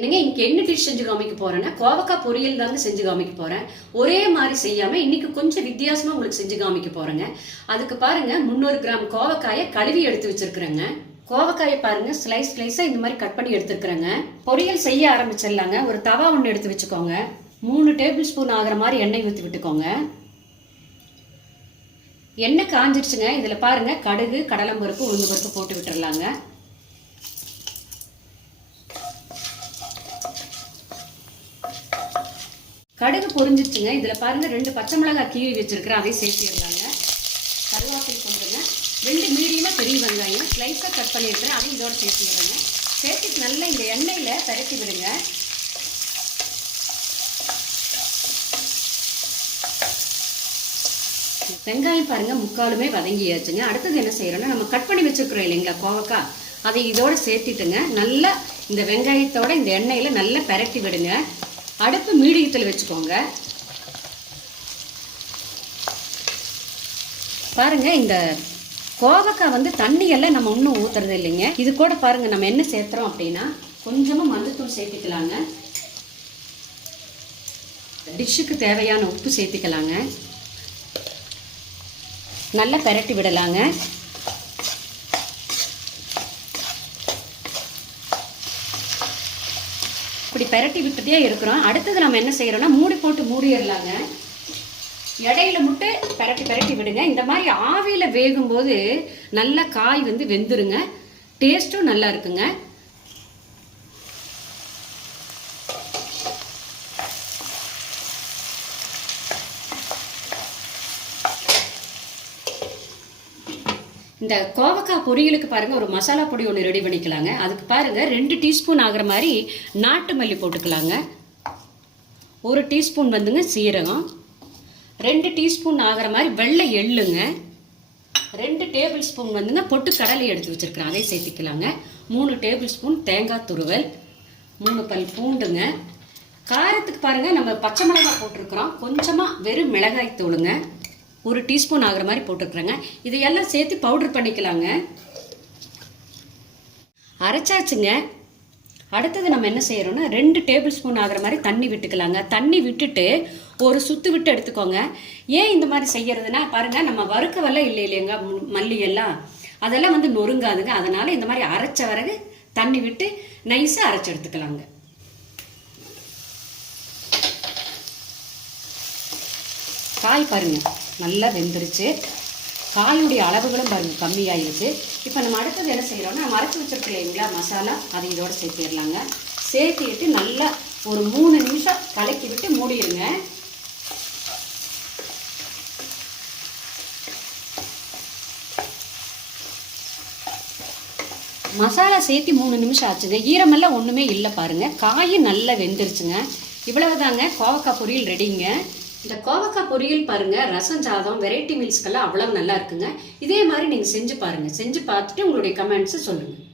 இல்லைங்க இன்னைக்கு என்ன டிஷ் செஞ்சு காமிக்க போறேன்னா கோவக்காய் பொரியல் தாங்க செஞ்சு காமிக்க போறேன். ஒரே மாதிரி செய்யாம இன்னைக்கு கொஞ்சம் வித்தியாசமா உங்களுக்கு செஞ்சு காமிக்க போறேங்க. அதுக்கு பாருங்க முந்நூறு கிராம் கோவக்காயை கழுவி எடுத்து வச்சிருக்கிறேங்க. கோவக்காயை பாருங்க ஸ்லைஸ் ஸ்லைஸா இந்த மாதிரி கட் பண்ணி எடுத்துருக்குறேங்க. பொரியல் செய்ய ஆரம்பிச்சிடலாங்க. ஒரு தவா ஒன்று எடுத்து வச்சுக்கோங்க. மூணு டேபிள் ஸ்பூன் ஆகிற மாதிரி எண்ணெய் ஊற்றி விட்டுக்கோங்க. எண்ணெய் காஞ்சிருச்சுங்க. இதில் பாருங்க கடுகு கடலம்பருப்பு உளுந்து பருப்பு போட்டு விட்டுறலாங்க. கடுகு பொரிஞ்சிச்சுங்க. இதில் பாருங்கள் ரெண்டு பச்சை மிளகாய் கீழி வச்சுருக்கிறேன். அதையும் சேர்த்திடலாங்க கருவேப்பிலை கொண்டுங்க ரெண்டு மீடியமாக பெரிய வெங்காயம். ஸ்லைஸாக கட் பண்ணியிருக்கிறேன் அதையும் இதோட சேர்த்திடுறேங்க சேர்த்துட்டு நல்லா இந்த எண்ணெயில் பரட்டி விடுங்க. வெங்காயம் பாருங்கள் முக்காலுமே வதங்கியாச்சுங்க. அடுத்தது என்ன செய்கிறோன்னா நம்ம கட் பண்ணி வச்சுருக்குறோம் இல்லைங்களா கோவக்காய். அதை இதோடு சேர்த்திட்டுங்க. நல்லா இந்த வெங்காயத்தோட இந்த எண்ணெயில் நல்லா பரட்டி விடுங்க. அடுப்பு மீடியத்தில் வச்சுக்கோங்க. பாருங்க இந்த கோவக்காய் வந்து தண்ணியெல்லாம் நம்ம ஒன்றும் ஊற்றுறது இல்லைங்க. இது கூட பாருங்க நம்ம என்ன சேர்த்துறோம் அப்படின்னா கொஞ்சமாக மஞ்சத்தூள் சேர்த்துக்கலாங்க. டிஷ்ஷுக்கு தேவையான உப்பு சேர்த்துக்கலாங்க. நல்லா பெரட்டி விடலாங்க. இப்படி பெரட்டி விட்டுட்டே இருக்கிறோம். அடுத்தது நம்ம என்ன செய்கிறோன்னா மூடி போட்டு மூடிடலாங்க. இடையில முட்டு பெரட்டி பெரட்டி விடுங்க. இந்த மாதிரி ஆவியில் வேகும்போது நல்லா காய் வந்து வெந்துருங்க. டேஸ்ட்டும் நல்லா இருக்குங்க. இந்த கோவக்காய் பொரியலுக்கு பாருங்க ஒரு மசாலா பொடி ஒன்று ரெடி பண்ணிக்கலாங்க. அதுக்கு பாருங்க ரெண்டு டீஸ்பூன் ஆகிற மாதிரி நாட்டு மல்லி போட்டுக்கலாங்க. ஒரு டீஸ்பூன் வந்துங்க சீரகம். ரெண்டு டீஸ்பூன் ஆகிற மாதிரி வெள்ளை எள்ளுங்க. ரெண்டு டேபிள் ஸ்பூன் வந்துங்க பொட்டு கடலை எடுத்து வச்சுருக்கிறேன். அதை சேர்த்துக்கலாங்க. மூணு டேபிள் ஸ்பூன் தேங்காய் துருவல். மூணு பல் பூண்டுங்க. காரத்துக்கு பாருங்கள் நம்ம பச்சை மிளகாய் போட்டிருக்கிறோம். கொஞ்சமாக வெறும் மிளகாய் தூளுங்க. ஒரு டீஸ்பூன் ஆகிற மாதிரி போட்டுருக்குறேங்க இதையெல்லாம் சேர்த்து பவுடர் பண்ணிக்கலாங்க. அரைச்சாச்சுங்க. அடுத்தது நம்ம என்ன செய்யறோம்னா ரெண்டு டேபிள் ஸ்பூன் ஆகிற மாதிரி தண்ணி விட்டுக்கலாங்க. தண்ணி விட்டுட்டு ஒரு சுத்து விட்டு எடுத்துக்கோங்க. ஏன் இந்த மாதிரி செய்யறதுன்னா பாருங்க நம்ம வறுக்கவெல்லாம் இல்லை இல்லைங்க மல்லி எல்லாம். அதெல்லாம் வந்து நொறுங்காதுங்க. அதனால இந்த மாதிரி அரைச்ச பிறகு தண்ணி விட்டு நைஸாக அரைச்சு எடுத்துக்கலாங்க. காய் பாருங்க. நல்லா வெந்துருச்சு. காயுடைய அளவுகளும் பாருங்கள் கம்மியாயிருச்சு இப்போ நம்ம அடுத்தது என்ன செய்கிறோம்னா மறைச்சி அரைச்சி இல்லைங்களா மசாலா அதை இதோடு சேர்த்திடலாங்க. சேர்த்திட்டு நல்லா ஒரு மூணு நிமிஷம் கலக்கி விட்டு மூடிடுங்க. மசாலா சேர்த்து மூணு நிமிஷம் ஆச்சுங்க. ஈரமெல்லாம் ஒன்றுமே இல்லை பாருங்க. காயும் நல்லா வெந்துருச்சுங்க. இவ்வளவு தாங்க கோவக்காய் பொரியல் ரெடிங்க இந்த கோவக்காய் பொரியல் பாருங்க ரசம் சாதம் வெரைட்டி மீல்ஸ்க்கெல்லாம் அவ்வளவு நல்லா இருக்குங்க. இதே மாதிரி நீங்கள் செஞ்சு பாருங்கள் செஞ்சு பார்த்துட்டு உங்களுடைய கமெண்ட்ஸை சொல்லுங்கள்